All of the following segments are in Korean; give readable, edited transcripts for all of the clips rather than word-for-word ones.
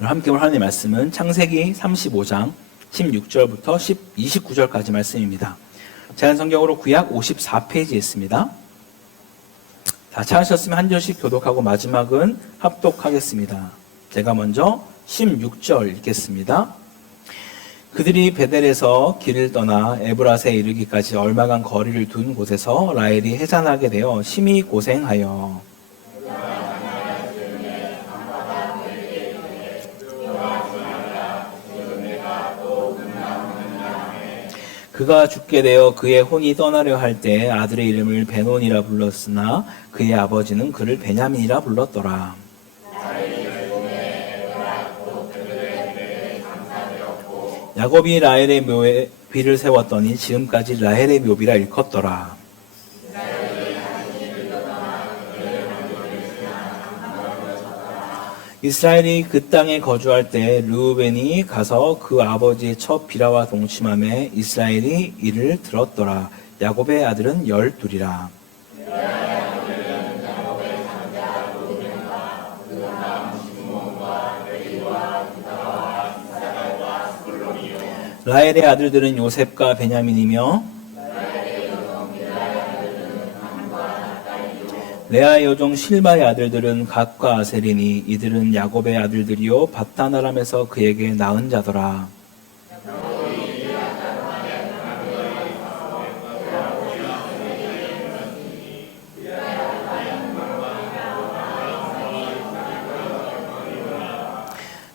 함께 볼 하나님의 말씀은 창세기 35장 16절부터 29절까지 말씀입니다. 제한성경으로 구약 54페이지에 있습니다. 다 찾으셨으면 한 절씩 교독하고 마지막은 합독하겠습니다. 제가 먼저 16절 읽겠습니다. 그들이 베델에서 길을 떠나 에브라스에 이르기까지 얼마간 거리를 둔 곳에서 라헬이 해산하게 되어 심히 고생하여 그가 죽게 되어 그의 혼이 떠나려 할 때 아들의 이름을 베논이라 불렀으나 그의 아버지는 그를 베냐민이라 불렀더라. 야곱이 라헬의 묘에 뷔를 세웠더니 지금까지 라헬의 묘비라 일컫더라. 이스라엘이 그 땅에 거주할 때 르우벤이 가서 그 아버지의 첫 비라와 동침함에 이스라엘이 이를 들었더라. 야곱의 아들은 12이라. 라헬의 아들들은 요셉과 베냐민이며 레아의 여종 실바의 아들들은 갓과 아셀이니 이들은 야곱의 아들들이요 밧다나람에서 그에게 낳은 자더라.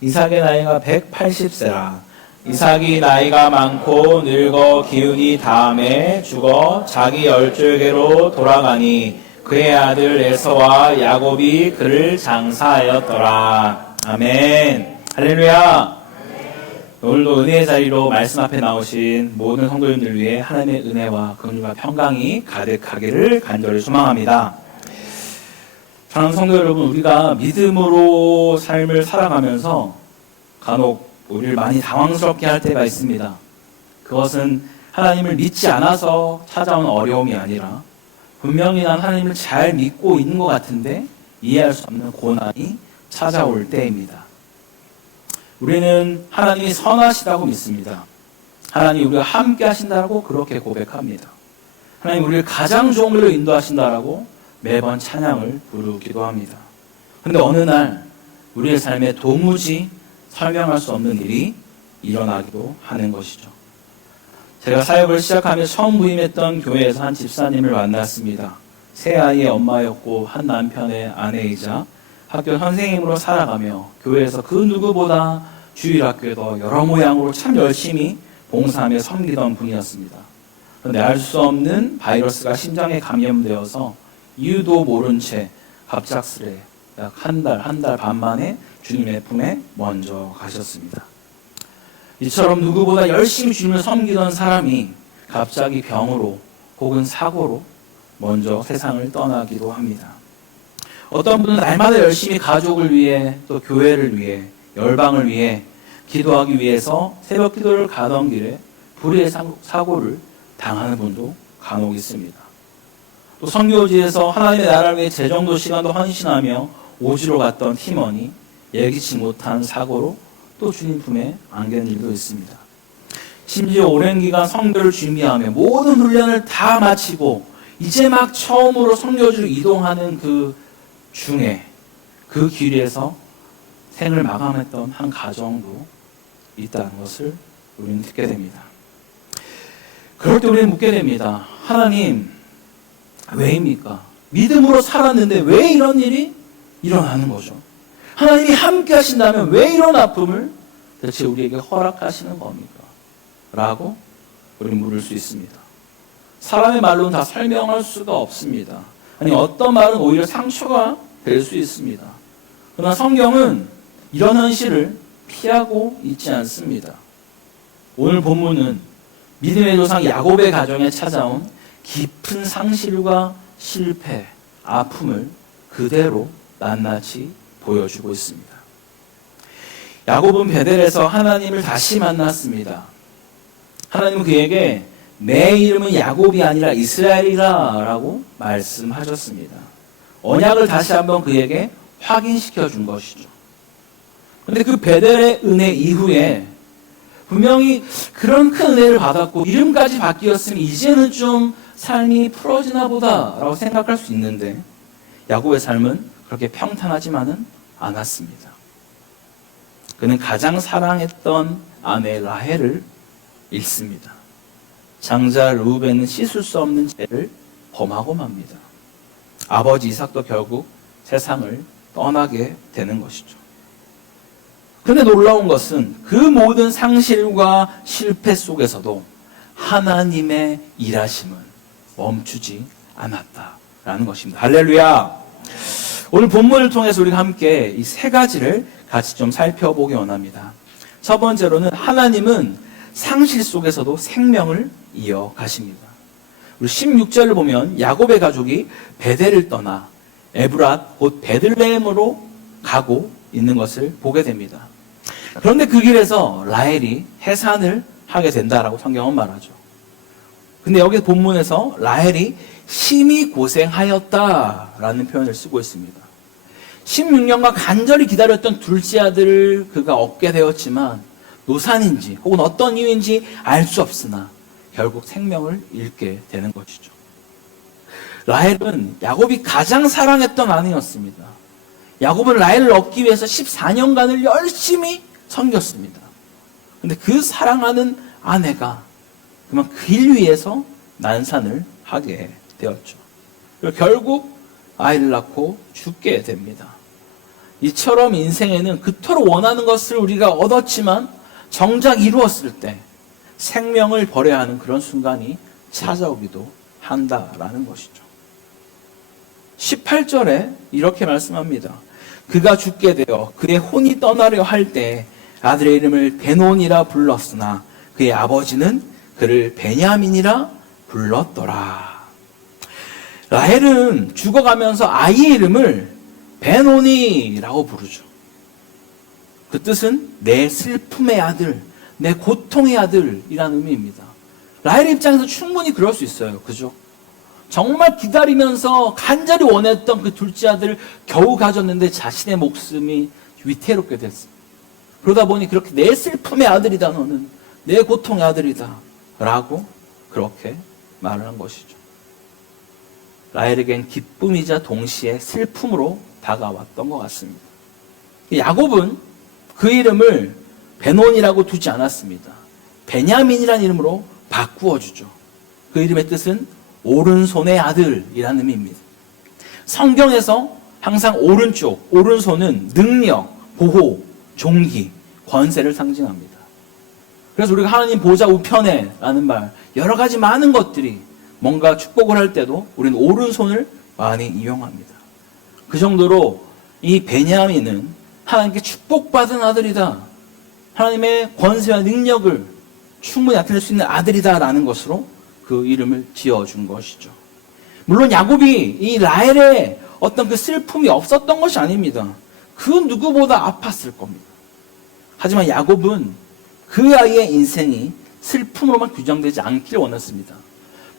이삭의 나이가 180세라. 이삭이 나이가 많고 늙어 기운이 다함에 죽어 자기 열조에게로 돌아가니 그의 아들 에서와 야곱이 그를 장사하였더라. 아멘. 할렐루야. 오늘도 은혜의 자리로 말씀 앞에 나오신 모든 성도님들 위해 하나님의 은혜와 긍휼과 평강이 가득하기를 간절히 소망합니다. 사랑하는 성도 여러분, 우리가 믿음으로 삶을 살아가면서 간혹 우리를 많이 당황스럽게 할 때가 있습니다. 그것은 하나님을 믿지 않아서 찾아온 어려움이 아니라 분명히 난 하나님을 잘 믿고 있는 것 같은데 이해할 수 없는 고난이 찾아올 때입니다. 우리는 하나님이 선하시다고 믿습니다. 하나님 우리가 함께 하신다고 그렇게 고백합니다. 하나님 우리를 가장 좋은 길로 인도하신다라고 매번 찬양을 부르기도 합니다. 그런데 어느 날 우리의 삶에 도무지 설명할 수 없는 일이 일어나기도 하는 것이죠. 제가 사역을 시작하며 처음 부임했던 교회에서 한 집사님을 만났습니다. 세 아이의 엄마였고 한 남편의 아내이자 학교 선생님으로 살아가며 교회에서 그 누구보다 주일학교에도 여러 모양으로 참 열심히 봉사하며 섬기던 분이었습니다. 그런데 알 수 없는 바이러스가 심장에 감염되어서 이유도 모른 채 갑작스레 약 한 달 반 만에 주님의 품에 먼저 가셨습니다. 이처럼 누구보다 열심히 주님을 섬기던 사람이 갑자기 병으로 혹은 사고로 먼저 세상을 떠나기도 합니다. 어떤 분은 날마다 열심히 가족을 위해 또 교회를 위해 열방을 위해 기도하기 위해서 새벽 기도를 가던 길에 불의의 사고를 당하는 분도 간혹 있습니다. 또 선교지에서 하나님의 나라를 위해 재정도 시간도 헌신하며 오지로 갔던 팀원이 예기치 못한 사고로 또 주님 품에 안기는 일도 있습니다. 심지어 오랜 기간 선교를 준비하며 모든 훈련을 다 마치고 이제 막 처음으로 선교지로 이동하는 그 중에 그 길에서 생을 마감했던 한 가정도 있다는 것을 우리는 듣게 됩니다. 그럴 때 우리는 묻게 됩니다. 하나님, 왜입니까? 믿음으로 살았는데 왜 이런 일이 일어나는 거죠? 하나님이 함께 하신다면 왜 이런 아픔을 대체 우리에게 허락하시는 겁니까? 라고 우리는 물을 수 있습니다. 사람의 말로는 다 설명할 수가 없습니다. 아니 어떤 말은 오히려 상처가 될 수 있습니다. 그러나 성경은 이런 현실을 피하고 있지 않습니다. 오늘 본문은 믿음의 조상 야곱의 가정에 찾아온 깊은 상실과 실패, 아픔을 그대로 낱낱이 보여주고 있습니다. 야곱은 베델에서 하나님을 다시 만났습니다. 하나님은 그에게 내 이름은 야곱이 아니라 이스라엘이라 라고 말씀하셨습니다. 언약을 다시 한번 그에게 확인시켜 준 것이죠. 근데 그 베델의 은혜 이후에 분명히 그런 큰 은혜를 받았고 이름까지 바뀌었으면 이제는 좀 삶이 풀어지나 보다라고 생각할 수 있는데 야곱의 삶은 그렇게 평탄하지만은 않았습니다. 그는 가장 사랑했던 아내 라헬을 잃습니다. 장자 르우벤은 씻을 수 없는 죄를 범하고 맙니다. 아버지 이삭도 결국 세상을 떠나게 되는 것이죠. 그런데 놀라운 것은 그 모든 상실과 실패 속에서도 하나님의 일하심은 멈추지 않았다라는 것입니다. 할렐루야! 오늘 본문을 통해서 우리가 함께 이 세 가지를 같이 좀 살펴보기 원합니다. 첫 번째로는 하나님은 상실 속에서도 생명을 이어가십니다. 우리 16절을 보면 야곱의 가족이 베델을 떠나 에브랏 곧 베들레헴으로 가고 있는 것을 보게 됩니다. 그런데 그 길에서 라헬이 해산을 하게 된다라고 성경은 말하죠. 근데 여기 본문에서 라헬이 심히 고생하였다라는 표현을 쓰고 있습니다. 16년간 간절히 기다렸던 둘째 아들을 그가 얻게 되었지만 노산인지 혹은 어떤 이유인지 알 수 없으나 결국 생명을 잃게 되는 것이죠. 라헬은 야곱이 가장 사랑했던 아내였습니다. 야곱은 라헬을 얻기 위해서 14년간을 열심히 섬겼습니다. 그런데 그 사랑하는 아내가 그만 그 일 위해서 난산을 하게 되었죠. 그리고 결국 아이를 낳고 죽게 됩니다. 이처럼 인생에는 그토록 원하는 것을 우리가 얻었지만 정작 이루었을 때 생명을 버려야 하는 그런 순간이 찾아오기도 한다라는 것이죠. 18절에 이렇게 말씀합니다. 그가 죽게 되어 그의 혼이 떠나려 할 때 아들의 이름을 베논이라 불렀으나 그의 아버지는 그를 베냐민이라 불렀더라. 라헬은 죽어가면서 아이의 이름을 베논이라고 부르죠. 그 뜻은 내 슬픔의 아들, 내 고통의 아들이라는 의미입니다. 라헬의 입장에서 충분히 그럴 수 있어요. 그죠? 정말 기다리면서 간절히 원했던 그 둘째 아들을 겨우 가졌는데 자신의 목숨이 위태롭게 됐습니다. 그러다 보니 그렇게 내 슬픔의 아들이다 너는, 내 고통의 아들이다 라고 그렇게 말을 한 것이죠. 라헬에겐 기쁨이자 동시에 슬픔으로 다가왔던 것 같습니다. 야곱은 그 이름을 베논이라고 두지 않았습니다. 베냐민이라는 이름으로 바꾸어 주죠. 그 이름의 뜻은 오른손의 아들이라는 의미입니다. 성경에서 항상 오른손은 능력, 보호, 종기, 권세를 상징합니다. 그래서 우리가 하나님 보좌 우편에 라는 말, 여러 가지 많은 것들이 뭔가 축복을 할 때도 우리는 오른손을 많이 이용합니다. 그 정도로 이 베냐민은 하나님께 축복받은 아들이다. 하나님의 권세와 능력을 충분히 나타낼 수 있는 아들이다라는 것으로 그 이름을 지어준 것이죠. 물론 야곱이 이 라헬의 어떤 그 슬픔이 없었던 것이 아닙니다. 그 누구보다 아팠을 겁니다. 하지만 야곱은 그 아이의 인생이 슬픔으로만 규정되지 않기를 원했습니다.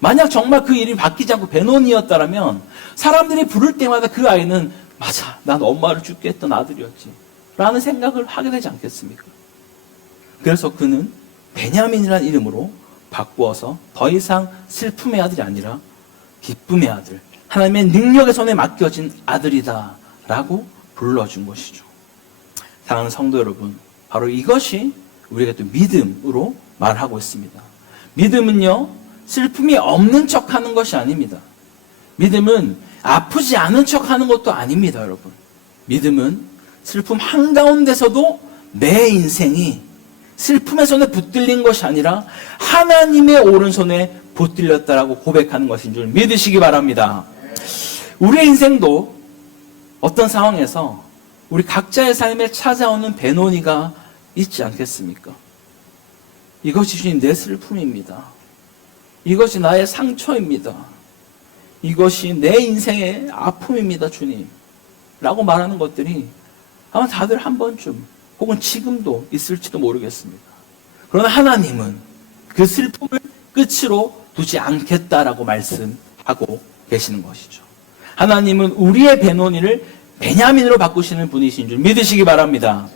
만약 정말 그 일이 바뀌지 않고 베논이었다면 사람들이 부를 때마다 그 아이는 맞아, 난 엄마를 죽게 했던 아들이었지 라는 생각을 하게 되지 않겠습니까? 그래서 그는 베냐민이라는 이름으로 바꾸어서 더 이상 슬픔의 아들이 아니라 기쁨의 아들, 하나님의 능력의 손에 맡겨진 아들이다 라고 불러준 것이죠. 사랑하는 성도 여러분, 바로 이것이 우리가 또 믿음으로 말하고 있습니다. 믿음은요, 슬픔이 없는 척 하는 것이 아닙니다. 믿음은 아프지 않은 척 하는 것도 아닙니다, 여러분. 믿음은 슬픔 한가운데서도 내 인생이 슬픔의 손에 붙들린 것이 아니라 하나님의 오른손에 붙들렸다라고 고백하는 것인 줄 믿으시기 바랍니다. 우리의 인생도 어떤 상황에서 우리 각자의 삶에 찾아오는 베논이가 있지 않겠습니까? 이것이 주님 내 슬픔입니다. 이것이 나의 상처입니다. 이것이 내 인생의 아픔입니다, 주님. 라고 말하는 것들이 아마 다들 한 번쯤 혹은 지금도 있을지도 모르겠습니다. 그러나 하나님은 그 슬픔을 끝으로 두지 않겠다라고 말씀하고 계시는 것이죠. 하나님은 우리의 베논이를 베냐민으로 바꾸시는 분이신 줄 믿으시기 바랍니다.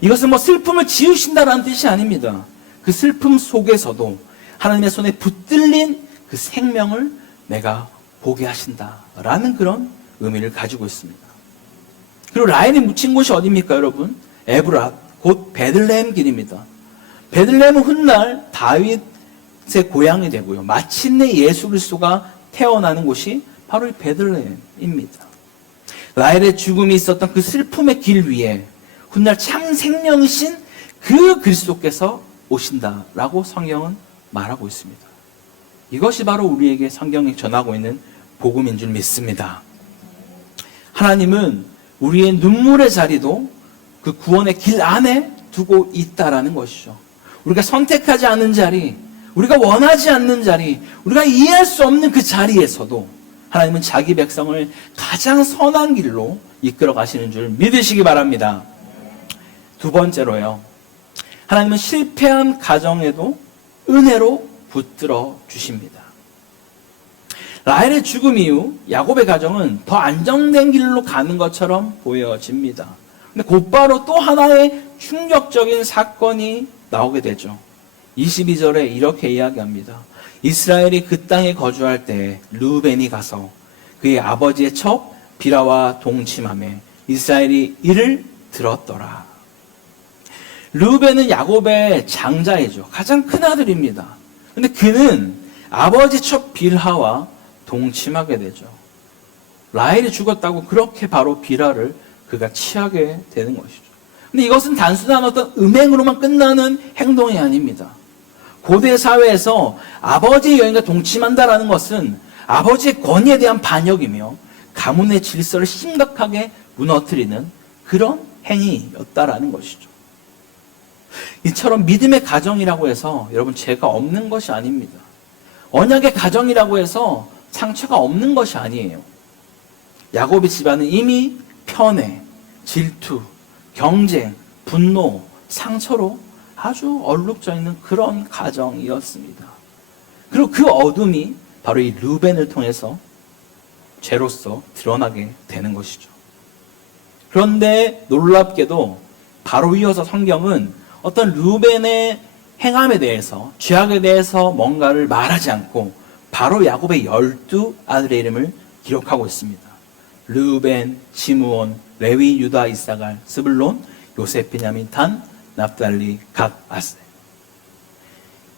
이것은 뭐 슬픔을 지우신다라는 뜻이 아닙니다. 그 슬픔 속에서도 하나님의 손에 붙들린 그 생명을 내가 보게 하신다라는 그런 의미를 가지고 있습니다. 그리고 라헬이 묻힌 곳이 어디입니까, 여러분? 에브랏, 곧 베들레헴 길입니다. 베들레헴은 훗날 다윗의 고향이 되고요. 마침내 예수 그리스도가 태어나는 곳이 바로 이 베들레헴입니다. 라헬의 죽음이 있었던 그 슬픔의 길 위에 훗날 참 생명이신 그 그리스도께서 오신다라고 성경은 말하고 있습니다. 이것이 바로 우리에게 성경이 전하고 있는 복음인 줄 믿습니다. 하나님은 우리의 눈물의 자리도 그 구원의 길 안에 두고 있다라는 것이죠. 우리가 선택하지 않는 자리, 우리가 원하지 않는 자리, 우리가 이해할 수 없는 그 자리에서도 하나님은 자기 백성을 가장 선한 길로 이끌어 가시는 줄 믿으시기 바랍니다. 두 번째로요. 하나님은 실패한 가정에도 은혜로 붙들어 주십니다. 라헬의 죽음 이후 야곱의 가정은 더 안정된 길로 가는 것처럼 보여집니다. 근데 곧바로 또 하나의 충격적인 사건이 나오게 되죠. 22절에 이렇게 이야기합니다. 이스라엘이 그 땅에 거주할 때 르우벤이 가서 그의 아버지의 첩 비라와 동침하며 이스라엘이 이를 들었더라. 르우벤은 야곱의 장자이죠. 가장 큰 아들입니다. 근데 그는 아버지 첩 빌하와 동침하게 되죠. 라헬이 죽었다고 그렇게 바로 빌하를 그가 취하게 되는 것이죠. 근데 이것은 단순한 어떤 음행으로만 끝나는 행동이 아닙니다. 고대 사회에서 아버지의 여인과 동침한다라는 것은 아버지의 권위에 대한 반역이며 가문의 질서를 심각하게 무너뜨리는 그런 행위였다라는 것이죠. 이처럼 믿음의 가정이라고 해서 여러분 죄가 없는 것이 아닙니다. 언약의 가정이라고 해서 상처가 없는 것이 아니에요. 야곱의 집안은 이미 편애, 질투, 경쟁, 분노, 상처로 아주 얼룩져 있는 그런 가정이었습니다. 그리고 그 어둠이 바로 이 르우벤을 통해서 죄로서 드러나게 되는 것이죠. 그런데 놀랍게도 바로 이어서 성경은 어떤 르우벤의 행함에 대해서, 죄악에 대해서 뭔가를 말하지 않고 바로 야곱의 12아들의 이름을 기록하고 있습니다. 르우벤, 시므온, 레위, 유다, 이사갈, 스불론, 요셉, 베냐민, 단, 납달리, 갓, 아셀.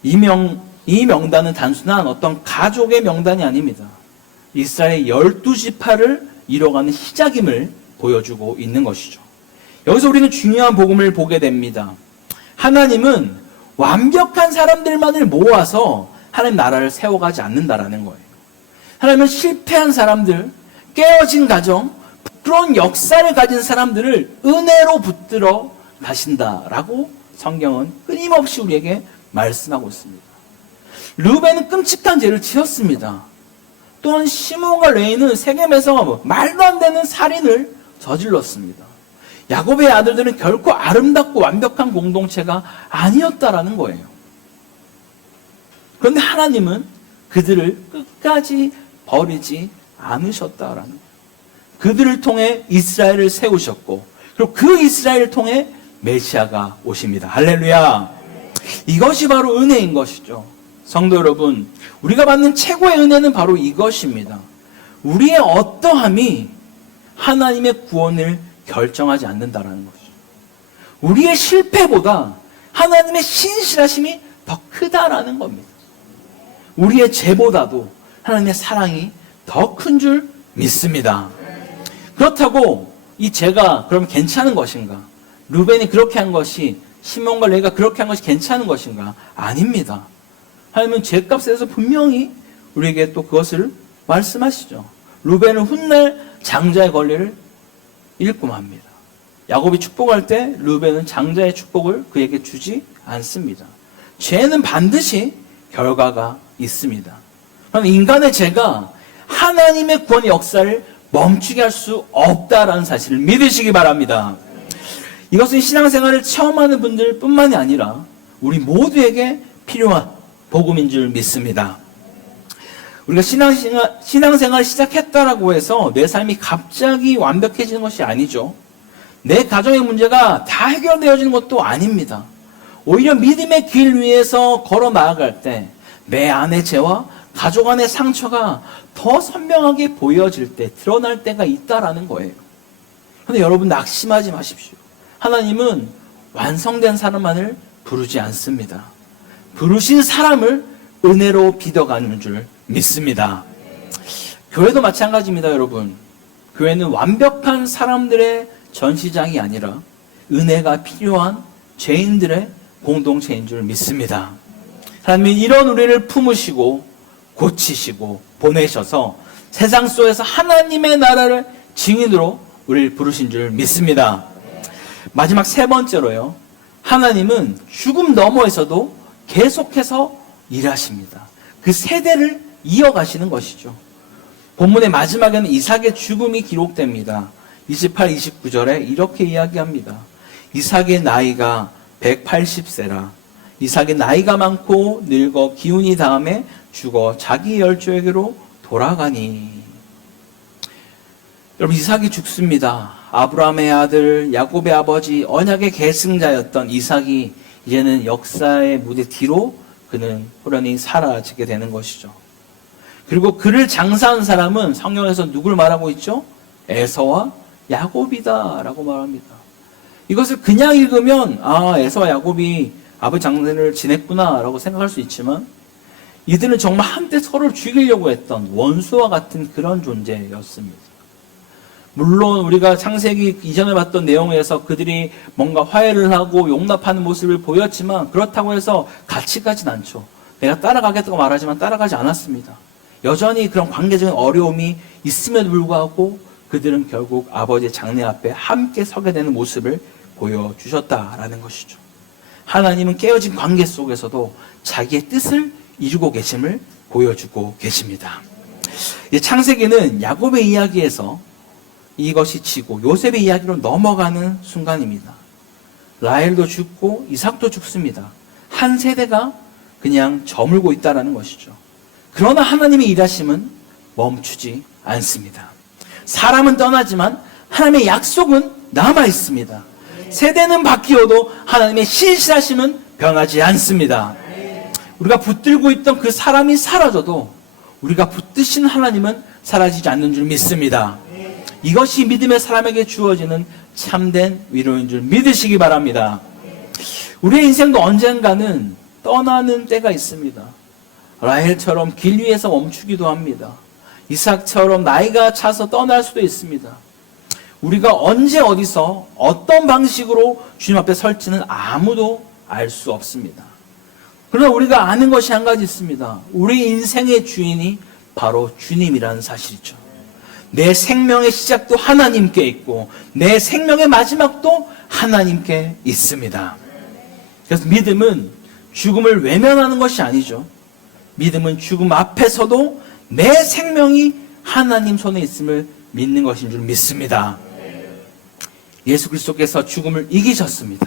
이 명단은 단순한 어떤 가족의 명단이 아닙니다. 이스라엘의 12지파를 이뤄가는 시작임을 보여주고 있는 것이죠. 여기서 우리는 중요한 복음을 보게 됩니다. 하나님은 완벽한 사람들만을 모아서 하나님 나라를 세워가지 않는다라는 거예요. 하나님은 실패한 사람들, 깨어진 가정, 그런 역사를 가진 사람들을 은혜로 붙들어 가신다라고 성경은 끊임없이 우리에게 말씀하고 있습니다. 르우벤은 끔찍한 죄를 지었습니다. 또한 시므온과 레위는 세겜에서 말도 안 되는 살인을 저질렀습니다. 야곱의 아들들은 결코 아름답고 완벽한 공동체가 아니었다라는 거예요. 그런데 하나님은 그들을 끝까지 버리지 않으셨다라는 거예요. 그들을 통해 이스라엘을 세우셨고, 그리고 그 이스라엘을 통해 메시아가 오십니다. 할렐루야. 이것이 바로 은혜인 것이죠. 성도 여러분, 우리가 받는 최고의 은혜는 바로 이것입니다. 우리의 어떠함이 하나님의 구원을 결정하지 않는다라는 것이죠. 우리의 실패보다 하나님의 신실하심이 더 크다라는 겁니다. 우리의 죄보다도 하나님의 사랑이 더 큰 줄 믿습니다. 그렇다고 이 죄가 그럼 괜찮은 것인가? 르벤이 그렇게 한 것이, 시몬과 레위가 그렇게 한 것이 괜찮은 것인가? 아닙니다. 하나님은 죄값에서 분명히 우리에게 또 그것을 말씀하시죠. 르벤은 훗날 장자의 권리를 잃고 맙니다. 야곱이 축복할 때 르벤은 장자의 축복을 그에게 주지 않습니다. 죄는 반드시 결과가 있습니다. 그럼 인간의 죄가 하나님의 구원의 역사를 멈추게 할 수 없다라는 사실을 믿으시기 바랍니다. 이것은 신앙생활을 처음 하는 분들 뿐만이 아니라 우리 모두에게 필요한 복음인 줄 믿습니다. 우리가 신앙생활을 시작했다라고 해서 내 삶이 갑자기 완벽해지는 것이 아니죠. 내 가정의 문제가 다 해결되어지는 것도 아닙니다. 오히려 믿음의 길 위에서 걸어 나아갈 때 내 안의 죄와 가족 안의 상처가 더 선명하게 보여질 때, 드러날 때가 있다라는 거예요. 그런데 여러분 낙심하지 마십시오. 하나님은 완성된 사람만을 부르지 않습니다. 부르신 사람을 은혜로 빚어가는 줄 믿습니다. 교회도 마찬가지입니다, 여러분. 교회는 완벽한 사람들의 전시장이 아니라 은혜가 필요한 죄인들의 공동체인 줄 믿습니다. 하나님이 이런 우리를 품으시고 고치시고 보내셔서 세상 속에서 하나님의 나라를 증인으로 우리를 부르신 줄 믿습니다. 마지막 세 번째로요. 하나님은 죽음 너머에서도 계속해서 일하십니다. 그 세대를 이어가시는 것이죠. 본문의 마지막에는 이삭의 죽음이 기록됩니다. 28, 29절에 이렇게 이야기합니다. 이삭의 나이가 180세라. 이삭의 나이가 많고 늙어 기운이 다음에 죽어 자기 열조에게로 돌아가니. 여러분, 이삭이 죽습니다. 아브라함의 아들, 야곱의 아버지, 언약의 계승자였던 이삭이 이제는 역사의 무대 뒤로 그는 호련히 사라지게 되는 것이죠. 그리고 그를 장사한 사람은 성경에서 누굴 말하고 있죠? 에서와 야곱이다라고 말합니다. 이것을 그냥 읽으면 에서와 야곱이 아버지 장례를 지냈구나라고 생각할 수 있지만 이들은 정말 한때 서로를 죽이려고 했던 원수와 같은 그런 존재였습니다. 물론 우리가 창세기 이전에 봤던 내용에서 그들이 뭔가 화해를 하고 용납하는 모습을 보였지만 그렇다고 해서 같이 가진 않죠. 내가 따라가겠다고 말하지만 따라가지 않았습니다. 여전히 그런 관계적인 어려움이 있음에도 불구하고 그들은 결국 아버지의 장례 앞에 함께 서게 되는 모습을 보여주셨다라는 것이죠. 하나님은 깨어진 관계 속에서도 자기의 뜻을 이루고 계심을 보여주고 계십니다. 창세기는 야곱의 이야기에서 이것이 지고 요셉의 이야기로 넘어가는 순간입니다. 라헬도 죽고 이삭도 죽습니다. 한 세대가 그냥 저물고 있다는 것이죠. 그러나 하나님의 일하심은 멈추지 않습니다. 사람은 떠나지만 하나님의 약속은 남아 있습니다. 세대는 바뀌어도 하나님의 신실하심은 변하지 않습니다. 우리가 붙들고 있던 그 사람이 사라져도 우리가 붙드신 하나님은 사라지지 않는 줄 믿습니다. 이것이 믿음의 사람에게 주어지는 참된 위로인 줄 믿으시기 바랍니다. 우리의 인생도 언젠가는 떠나는 때가 있습니다. 라헬처럼 길 위에서 멈추기도 합니다. 이삭처럼 나이가 차서 떠날 수도 있습니다. 우리가 언제 어디서 어떤 방식으로 주님 앞에 설지는 아무도 알 수 없습니다. 그러나 우리가 아는 것이 한 가지 있습니다. 우리 인생의 주인이 바로 주님이라는 사실이죠. 내 생명의 시작도 하나님께 있고 내 생명의 마지막도 하나님께 있습니다. 그래서 믿음은 죽음을 외면하는 것이 아니죠. 믿음은 죽음 앞에서도 내 생명이 하나님 손에 있음을 믿는 것인 줄 믿습니다. 예수 그리스도께서 죽음을 이기셨습니다.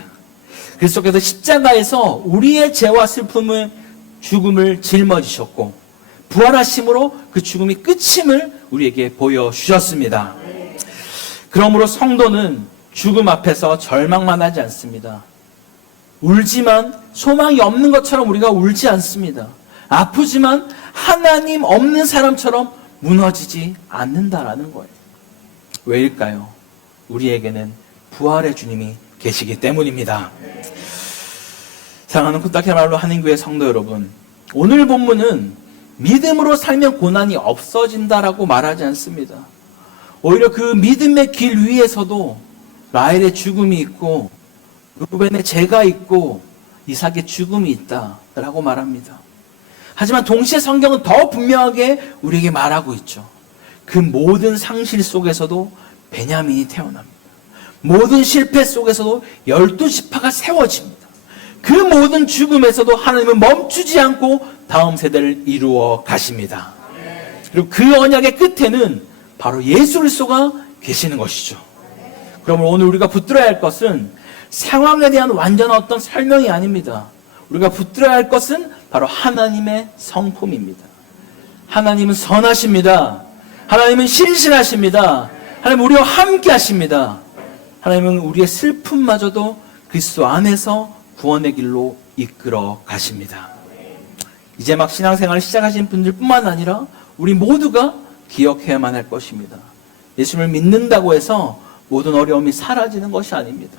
그리스도께서 십자가에서 우리의 죄와 슬픔을 죽음을 짊어지셨고 부활하심으로 그 죽음이 끝임을 우리에게 보여주셨습니다. 그러므로 성도는 죽음 앞에서 절망만 하지 않습니다. 울지만 소망이 없는 것처럼 우리가 울지 않습니다. 아프지만 하나님 없는 사람처럼 무너지지 않는다라는 거예요. 왜일까요? 우리에게는 부활의 주님이 계시기 때문입니다. 사랑하는 코타키마을로 한인교회 성도 여러분, 오늘 본문은 믿음으로 살면 고난이 없어진다라고 말하지 않습니다. 오히려 그 믿음의 길 위에서도 라헬의 죽음이 있고 루벤의 죄가 있고 이삭의 죽음이 있다라고 말합니다. 하지만 동시에 성경은 더 분명하게 우리에게 말하고 있죠. 그 모든 상실 속에서도 베냐민이 태어납니다. 모든 실패 속에서도 12지파가 세워집니다. 그 모든 죽음에서도 하나님은 멈추지 않고 다음 세대를 이루어 가십니다. 그리고 그 언약의 끝에는 바로 예수 그리스도가 계시는 것이죠. 그러면 오늘 우리가 붙들어야 할 것은 상황에 대한 완전한 어떤 설명이 아닙니다. 우리가 붙들어야 할 것은 바로 하나님의 성품입니다. 하나님은 선하십니다. 하나님은 신실하십니다. 하나님 우리와 함께 하십니다. 하나님은 우리의 슬픔마저도 그리스도 안에서 구원의 길로 이끌어 가십니다. 이제 막 신앙생활을 시작하신 분들뿐만 아니라 우리 모두가 기억해야만 할 것입니다. 예수님을 믿는다고 해서 모든 어려움이 사라지는 것이 아닙니다.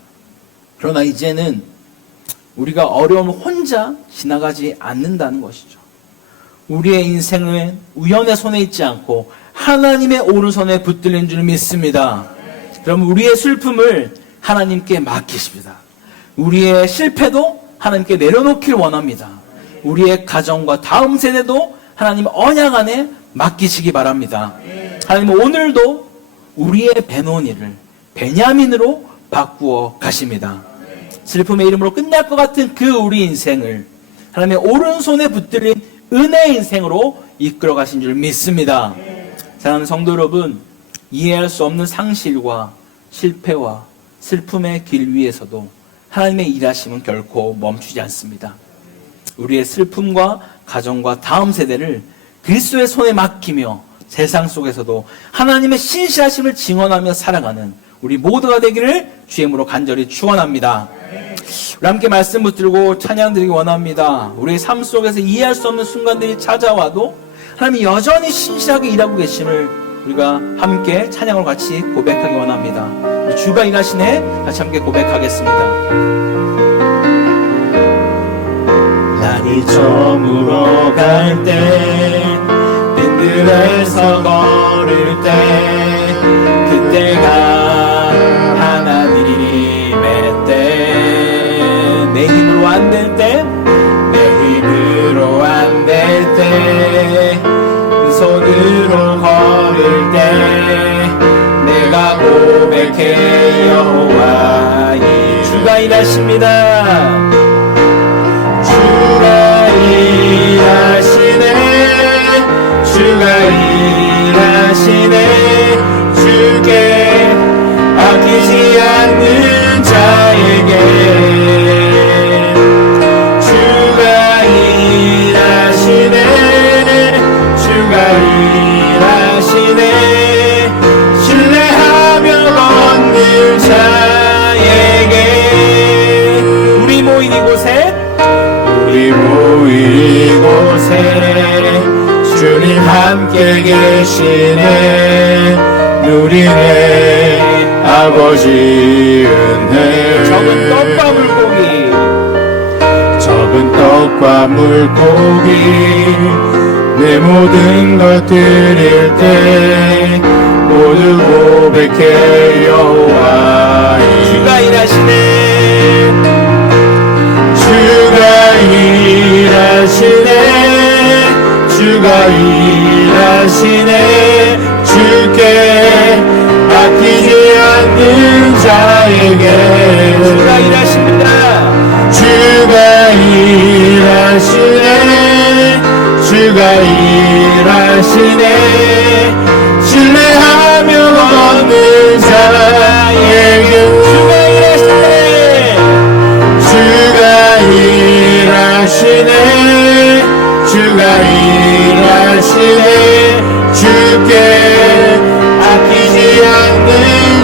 그러나 이제는 우리가 어려움을 혼자 지나가지 않는다는 것이죠. 우리의 인생은 우연의 손에 있지 않고 하나님의 오른손에 붙들린 줄 믿습니다. 그럼 우리의 슬픔을 하나님께 맡기십니다. 우리의 실패도 하나님께 내려놓길 원합니다. 우리의 가정과 다음 세대도 하나님 언약 안에 맡기시기 바랍니다. 하나님은 오늘도 우리의 베노니를 베냐민으로 바꾸어 가십니다. 슬픔의 이름으로 끝날 것 같은 그 우리 인생을 하나님의 오른손에 붙들린 은혜의 인생으로 이끌어 가신 줄 믿습니다. 사랑하는 성도 여러분, 이해할 수 없는 상실과 실패와 슬픔의 길 위에서도 하나님의 일하심은 결코 멈추지 않습니다. 우리의 슬픔과 가정과 다음 세대를 그리스도의 손에 맡기며 세상 속에서도 하나님의 신실하심을 증언하며 살아가는 우리 모두가 되기를 주의 이름으로 간절히 축원합니다. 우리 함께 말씀 붙들고 찬양드리기 원합니다. 우리의 삶 속에서 이해할 수 없는 순간들이 찾아와도 하나님이 여전히 신실하게 일하고 계심을 우리가 함께 찬양으로 같이 고백하기 원합니다. 우리 주가 일하시네 같이 함께 고백하겠습니다. 날이 저물어 갈 때 빈들에서 걸을 때 그때가 하나님의 때 내 힘으로 안 될 때 내 힘으로 안 될 때 손으로 걸을 때 내가 고백해 여호와 주가 일하십니다. 주가 일하시네 주가 일하시네 주께 아끼지 않는 자에게 주가 일하시네 주가 일하시네 신뢰하며 걷는 자에게 우리 모인 이곳에 주님 함께 계시네 누리네 아버지 은혜 적은 떡과 물고기 내 모든 것 드릴 때 모두 고백해 여호와 주가 일하시네 주가 일하시네 주가 일하시네 주께 아끼지 않는 자에게 주가 일하십니다 주가 일하시네 주가 일하시네 신뢰하며 걷는 자에게 주가 일하시네 주가 일하시네 주가 일하시네 주께 아끼지 않는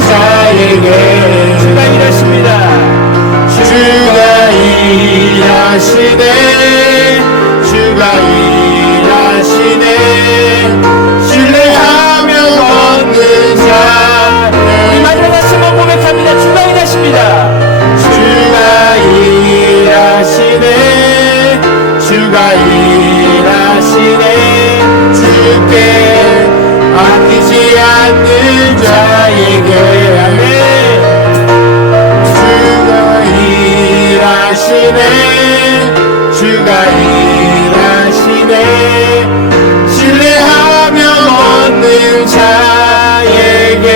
자에게 주가 일하십니다 주가 일하시네 주가 일하시네 신뢰하며 걷는 자 우리 마지막 다시 한번 고백합니다. 주가 일하십니다 주가 일하시네 주가 일하시네 주께 아끼지 않는 자에게 아멘 주가 일하시네 주가 일하시네 신뢰하며 걷는 자에게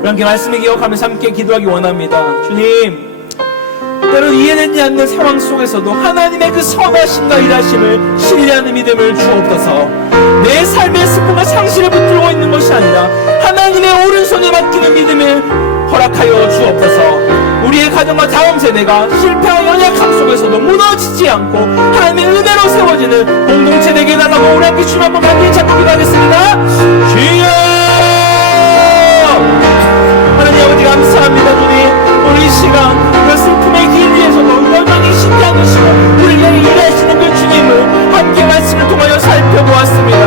우리 함께 말씀을 기억하면서 함께 기도하기 원합니다. 주님 때론 이해되지 않는 상황 속에서도 하나님의 그 선하심과 일하심을 신뢰하는 믿음을 주옵소서. 내 삶의 슬픔과 상실을 붙들고 있는 것이 아니라 하나님의 오른손에 맡기는 믿음을 허락하여 주옵소서. 우리의 가정과 다음 세대가 실패와 연약함 속에서도 무너지지 않고 하나님의 은혜로 세워지는 공동체 되게 해달라고 우리 함께 주님 한번 간절히 잡고 기도하겠습니다. 주여 하나님 아버지 감사합니다. 주님, 오늘 이 시간 그 슬픔의 길 위에서도 여전히 쉽지 않으시고 우리를 일하시는 그 주님을 함께 말씀을 통하여 살펴보았습니다.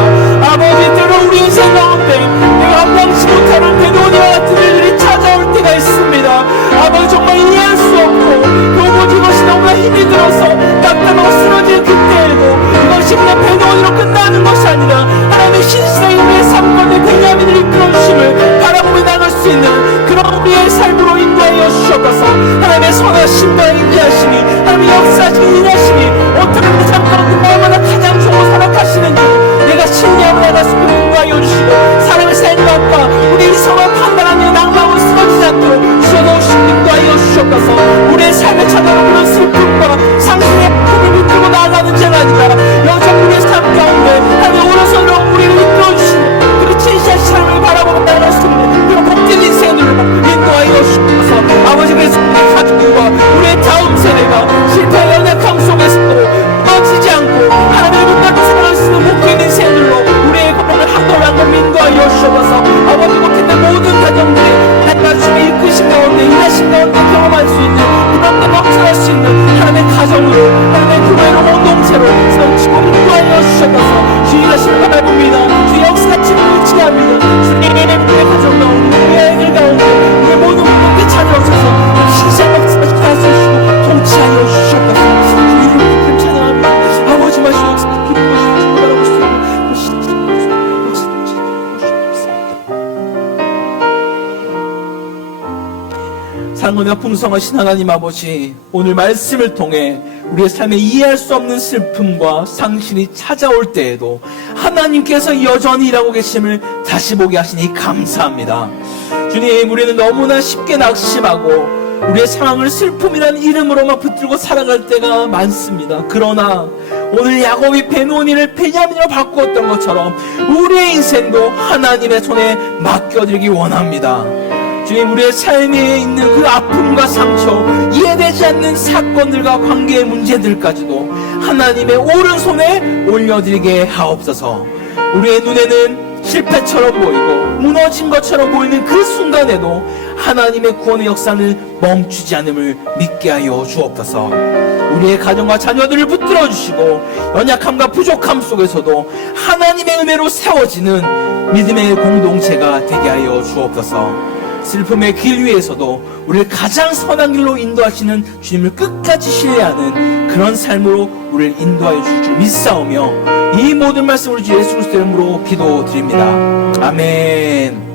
아버지, 때로 우리 인생 가운데 내가 감당치 못하는 배도니와 같은 일들이 찾아올 때가 있습니다. 아버지, 정말 이해할 수 없고 도무지 이것이 너무나 힘이 들어서 낙담하고 쓰러질 그때에도 이것이 그냥 배도니로 끝나는 것이 아니라 하나님의 신실하게 우리의 삶 가운데 베냐민을 이끌어주심을 바라보며 나갈 수 있는 그런 우리의 삶으로 인도하여 주셨소서. 하나님의 선하심과 인자하심이, 하나님의 역사하심이, 일하심이 어떻게 그 삶 가운데 얼마나 가장 좋은 선악하시는지 내가 신뢰하고 나갈 수 있도록 인도하여 주시고, 사랑의 삶과 우리 이성을 판단하며 낭망으로 쓰러지지 않도록 주셔서 인도하여 주셨소서. 우리의 삶에 찾아오는 그런 슬픔과 상실의 품을 붙들고 나아가는 자가 아니라 여전히 우리의 삶 가운데 하나님의 오른손으로 우리를 이끌어주시는 그 진실한 삶을 바라보고 나아갈 수 있는 그런 복된 인생으로 인도하여 주셔서, 아버지, 그래서 우리 가족들과 우리의 다음 세대가 실패와 연약함 속에서도 꺼지지 않고 하나님의 끝까지 살아갈 수 있는 복된 인생들로 우리의 걸음을 한 걸음 한 걸음 인도하여 주셔서, 아버지, 못했던 모든 가정들이 하나님의 주님의 이끄신 가운데 일하신 가운데 경험할 수 있는 그런 데 넘쳐날 수 있는 하나님의 가정으로, 하나님의 교회로, 공동체로 성취고 인도하여 주셔서 주의 일하심을 바라봅니다. 주의 역사가 지금을 지합니다. 주님의 우리의 가정 가운데, 우리의 아이들 가운데, 우리의 모든 분들께 찾아오셔서 신실한 역사를 다스리시고 통치하여 주셨소서. 주님을 찬양합니다. 아버지 말씀 역사를 기뻐하시고 바라볼 수 있는 신실한 역사를 주시옵소서. 사랑과 풍성하신 하나님 아버지, 오늘 말씀을 통해 우리의 삶에 이해할 수 없는 슬픔과 상실이 찾아올 때에도 하나님께서 여전히 일하고 계심을 다시 보게 하시니 감사합니다. 주님, 우리는 너무나 쉽게 낙심하고 우리의 상황을 슬픔이라는 이름으로만 붙들고 살아갈 때가 많습니다. 그러나 오늘 야곱이 베노니를 베냐민으로 바꾸었던 것처럼 우리의 인생도 하나님의 손에 맡겨드리기 원합니다. 주님, 우리의 삶에 있는 그 아픔과 상처, 이해되지 않는 사건들과 관계의 문제들까지도 하나님의 오른손에 올려드리게 하옵소서. 우리의 눈에는 실패처럼 보이고 무너진 것처럼 보이는 그 순간에도 하나님의 구원의 역사는 멈추지 않음을 믿게 하여 주옵소서. 우리의 가정과 자녀들을 붙들어 주시고 연약함과 부족함 속에서도 하나님의 은혜로 세워지는 믿음의 공동체가 되게 하여 주옵소서. 슬픔의 길 위에서도 우리를 가장 선한 길로 인도하시는 주님을 끝까지 신뢰하는 그런 삶으로 우리를 인도하여 주실 줄 믿사오며 이 모든 말씀을 주 예수 그리스도의 이름으로 기도드립니다. 아멘.